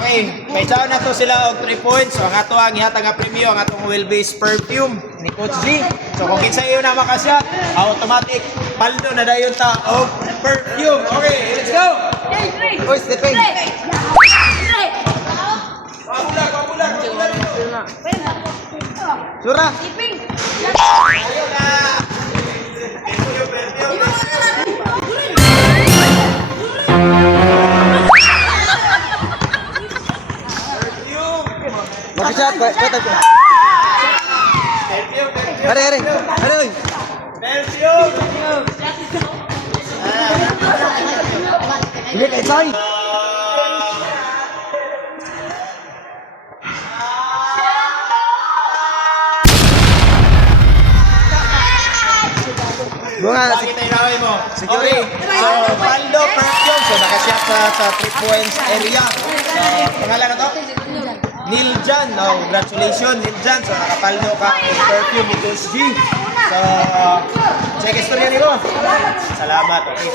Okay, may tao na to sila og 3 points. So ang ato ang ihatag nga premyo ang atong oil-based perfume ni Coach G. So kung kinsa iyo na makasya, automatic paldo na dayon ta og perfume. Okay, let's go. Oy, stepping. Pabulag. Sura. Ayo na. Mag-shot, kweta ko. Are. Hindi kay Soy. Bunga Bakit tayo naway mo? Okay, so paldo perfume. So nakashot sa 3 points area. So pangalan na to? Niljan. No, congratulations Niljan. So nakapaldo ka ng perfume ni Coach G. So check istorya nito. Salamat. Okay.